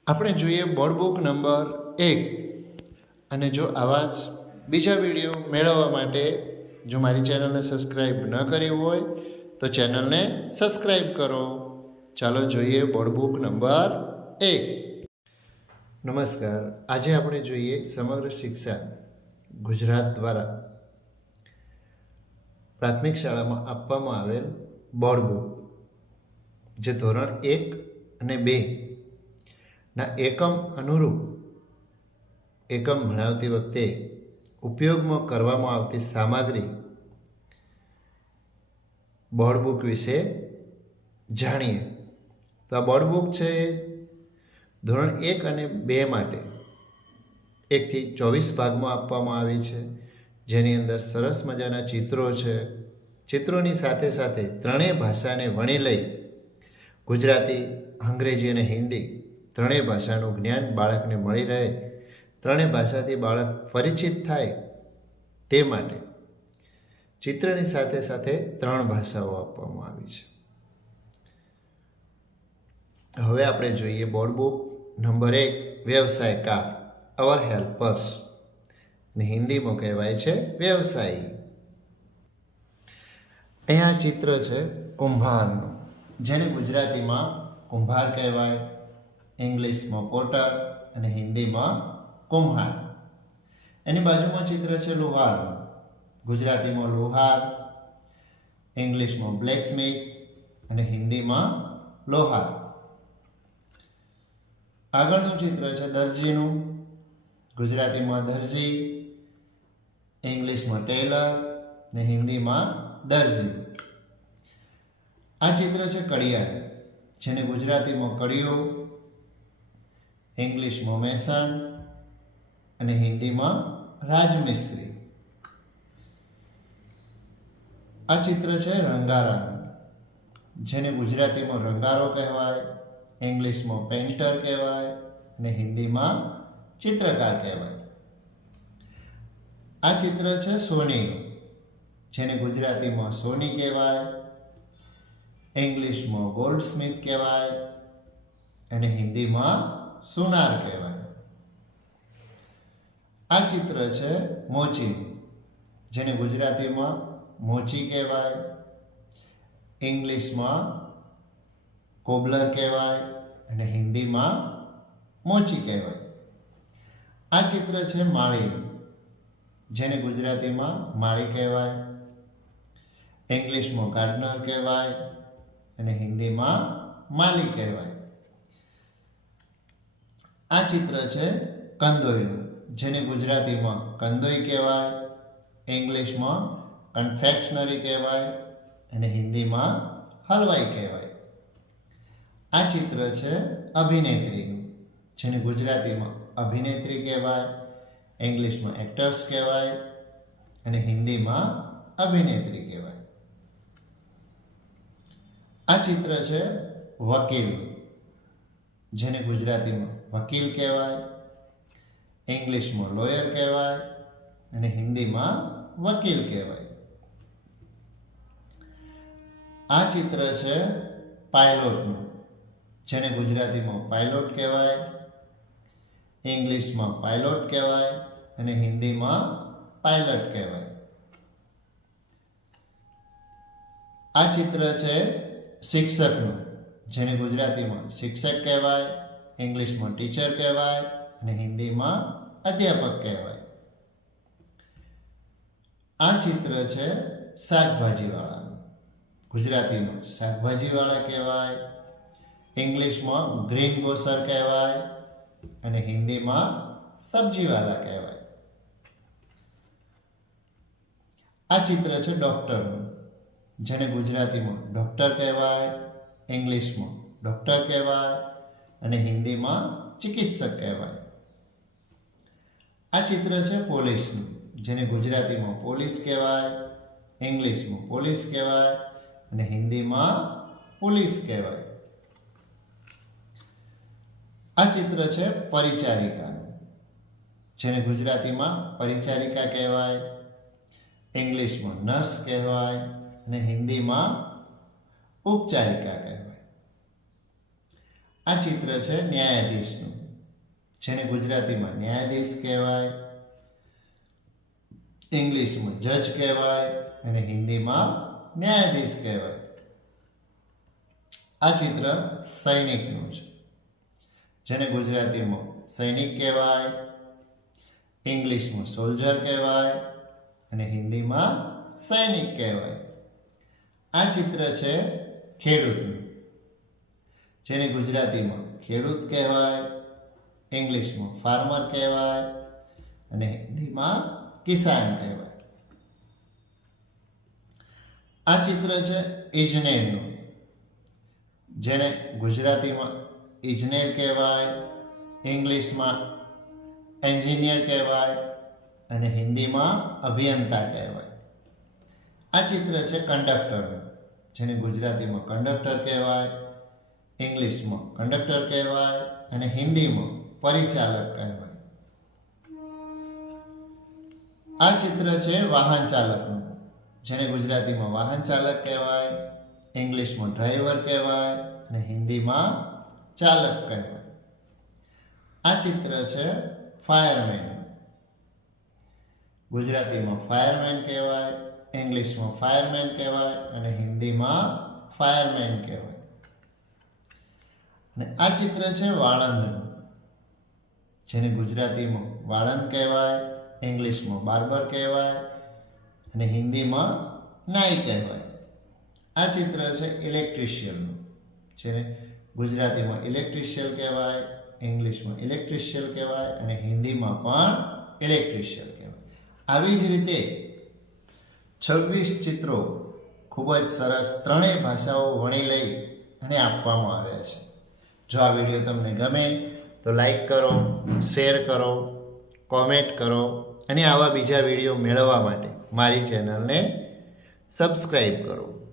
આપણે જોઈએ board book number 1 અને જો આવા જ બીજા વિડીયો મેળવવા માટે જો મારી ચેનલને સબસ્ક્રાઈબ ન કરી હોય તો ચેનલને સબસ્ક્રાઈબ કરો. ચાલો જોઈએ બોર્ડ બુક નંબર 1. નમસ્કાર. આજે આપણે જોઈએ સમગ્ર શિક્ષા ગુજરાત દ્વારા પ્રાથમિક શાળામાં આપવામાં આવેલ બોર્ડ બુક જે ધોરણ 1 અને 2 ના એકમ અનુરૂપ એકમ ભણાવતી વખતે ઉપયોગમાં કરવામાં આવતી સામગ્રી બોર્ડ બુક વિશે જાણીએ. તો આ બોર્ડ બુક છે ધોરણ 1 અને 2 માટે 1 થી 24 ભાગમાં આપવામાં આવી છે, જેની અંદર સરસ મજાના ચિત્રો છે. ચિત્રોની સાથે સાથે ત્રણેય ભાષાને વણી લઈ ગુજરાતી, અંગ્રેજી અને હિન્દી ત્રણેય ભાષાનું જ્ઞાન બાળકને મળી રહે, ત્રણેય ભાષાથી બાળક પરિચિત થાય તે માટે ચિત્રની સાથે સાથે 3 ભાષાઓ આપવામાં આવી છે. હવે આપણે જોઈએ બોર્ડ બુક નંબર 1 વ્યવસાય કાર અવર હેલ્પર્સ અને હિન્દીમાં કહેવાય છે વ્યવસાયી. અહીંયા ચિત્ર છે કુંભારનું, જેને ગુજરાતીમાં કુંભાર કહેવાય, ઇંગ્લિશમાં પોટર અને હિન્દીમાં કુમ્હાર. એની બાજુમાં ચિત્ર છે લુહારનું, ગુજરાતીમાં લુહાર, ઇંગ્લિશમાં બ્લેકસ્મિથ અને હિન્દીમાં લોહાર. આગળનું ચિત્ર છે દરજીનું, ગુજરાતીમાં દરજી, ઇંગ્લિશમાં ટેલર અને હિન્દીમાં દરજી. આ ચિત્ર છે કડિયાનું, જેને ગુજરાતીમાં કડિયો, ઇંગ્લિશમાં મેસન અને હિન્દીમાં રાજમિસ્ત્રી. આ ચિત્ર છે રંગારાનું, જેને ગુજરાતીમાં રંગારો કહેવાય, ઇંગ્લિશમાં પેઇન્ટર કહેવાય અને હિન્દીમાં ચિત્રકાર કહેવાય. આ ચિત્ર છે સોનીનું, જેને ગુજરાતીમાં સોની કહેવાય, ઇંગ્લિશમાં ગોલ્ડસ્મિથ કહેવાય અને હિન્દીમાં સોનાર કહેવાય. આ ચિત્ર છે મોચીનું, જેને ગુજરાતીમાં મોચી કહેવાય, ઇંગ્લિશમાં કોબલર કહેવાય અને હિન્દીમાં મોચી કહેવાય. આ ચિત્ર છે માળીનું, જેને ગુજરાતીમાં માળી કહેવાય, ઇંગ્લિશમાં ગાર્ડનર કહેવાય અને હિન્દીમાં માલી કહેવાય. આ ચિત્ર છે કંદોઈનું, જેને ગુજરાતીમાં કંદોઈ કહેવાય, ઇંગ્લિશમાં કન્ફેક્શનરી કહેવાય અને હિન્દીમાં હલવાઈ કહેવાય. આ ચિત્ર છે અભિનેત્રીનું, જેને ગુજરાતીમાં અભિનેત્રી કહેવાય, ઇંગ્લિશમાં એક્ટર્સ કહેવાય અને હિન્દીમાં અભિનેત્રી કહેવાય. આ ચિત્ર છે વકીલ, જેને ગુજરાતીમાં વકીલ કહેવાય, ઇંગ્લિશમાં લોયર કહેવાય અને હિન્દીમાં વકીલ કહેવાય. આ ચિત્ર છે પાયલોટનું, જેને ગુજરાતીમાં પાયલોટ કહેવાય, ઇંગ્લિશમાં પાયલોટ કહેવાય અને હિન્દીમાં પાયલટ કહેવાય. આ ચિત્ર છે શિક્ષકનું, જેને ગુજરાતીમાં શિક્ષક કહેવાય, ઇંગ્લિશમાં ટીચર કહેવાય અને હિન્દીમાં અધ્યાપક કહેવાય. આ ચિત્ર છે શાકભાજીવાળાનું, ગુજરાતીમાં શાકભાજીવાળા કહેવાય, ઇંગ્લિશમાં ગ્રીન ગ્રોસર કહેવાય અને હિન્દીમાં સબ્જીવાળા કહેવાય. આ ચિત્ર છે ડૉક્ટરનું, જેને ગુજરાતીમાં ડૉક્ટર કહેવાય, ઇંગ્લિશમાં ડૉક્ટર કહેવાય અને હિન્દીમાં ચિકિત્સક કહેવાય. આ ચિત્ર છે પોલીસનું, જેને ગુજરાતીમાં પોલીસ કહેવાય, ઇંગ્લિશમાં પોલીસ કહેવાય અને હિન્દીમાં પોલીસ કહેવાય. આ ચિત્ર છે પરિચારિકાનું, જેને ગુજરાતીમાં પરિચારિકા કહેવાય, ઇંગ્લિશમાં નર્સ કહેવાય અને હિન્દીમાં ઉપચારિકા કહેવાય. આ ચિત્ર છે ન્યાયાધીશનું, જેને ગુજરાતીમાં ન્યાયાધીશ કહેવાય, ઇંગ્લિશમાં જજ કહેવાય અને હિન્દીમાં ન્યાયાધીશ કહેવાય. આ ચિત્ર સૈનિકનું છે, જેને ગુજરાતીમાં સૈનિક કહેવાય, ઇંગ્લિશમાં સોલ્જર કહેવાય અને હિન્દીમાં સૈનિક કહેવાય. આ ચિત્ર છે ખેડૂતનું, જેને ગુજરાતીમાં ખેડૂત કહેવાય, ઇંગ્લિશમાં ફાર્મર કહેવાય અને હિન્દીમાં કિસાન કહેવાય. આ ચિત્ર છે ઇજનેરનું, જેને ગુજરાતીમાં ઇજનેર કહેવાય, ઇંગ્લિશમાં એન્જિનિયર કહેવાય અને હિન્દીમાં અભિયંતા કહેવાય. આ ચિત્ર છે કંડક્ટરનું, જેને ગુજરાતીમાં કંડક્ટર કહેવાય, ઇંગ્લિશમાં કંડક્ટર કહેવાય અને હિન્દીમાં પરિચાલક કહેવાય. આ ચિત્ર છે વાહન ચાલકનું, જેને ગુજરાતીમાં વાહન ચાલક કહેવાય, ઇંગ્લિશમાં ડ્રાઈવર કહેવાય અને હિન્દીમાં ચાલક કહેવાય. આ ચિત્ર છે ફાયરમેન, ગુજરાતીમાં ફાયરમેન કહેવાય, ઇંગ્લિશમાં ફાયરમેન કહેવાય અને હિન્દીમાં ફાયરમેન કહેવાય. અને આ ચિત્ર છે વાળંદનું, જેને ગુજરાતીમાં વાળંદ કહેવાય, ઇંગ્લિશમાં બાર્બર કહેવાય અને હિન્દીમાં નાઈ કહેવાય. આ ચિત્ર છે ઇલેક્ટ્રિશિયનનું, જેને ગુજરાતીમાં ઇલેક્ટ્રિશિયન કહેવાય, ઇંગ્લિશમાં ઇલેક્ટ્રિશિયન કહેવાય અને હિન્દીમાં પણ ઇલેક્ટ્રિશિયન કહેવાય. આવી જ રીતે 26 ચિત્રો ખૂબ જ સરસ ત્રણેય ભાષાઓ વણી લઈ અને આપવામાં આવ્યા છે. જો આ વિડીયો તમને ગમે તો લાઈક કરો, શેર કરો, કોમેન્ટ કરો અને આવા બીજા વિડીયો મેળવવા માટે મારી ચેનલને સબસ્ક્રાઈબ કરો.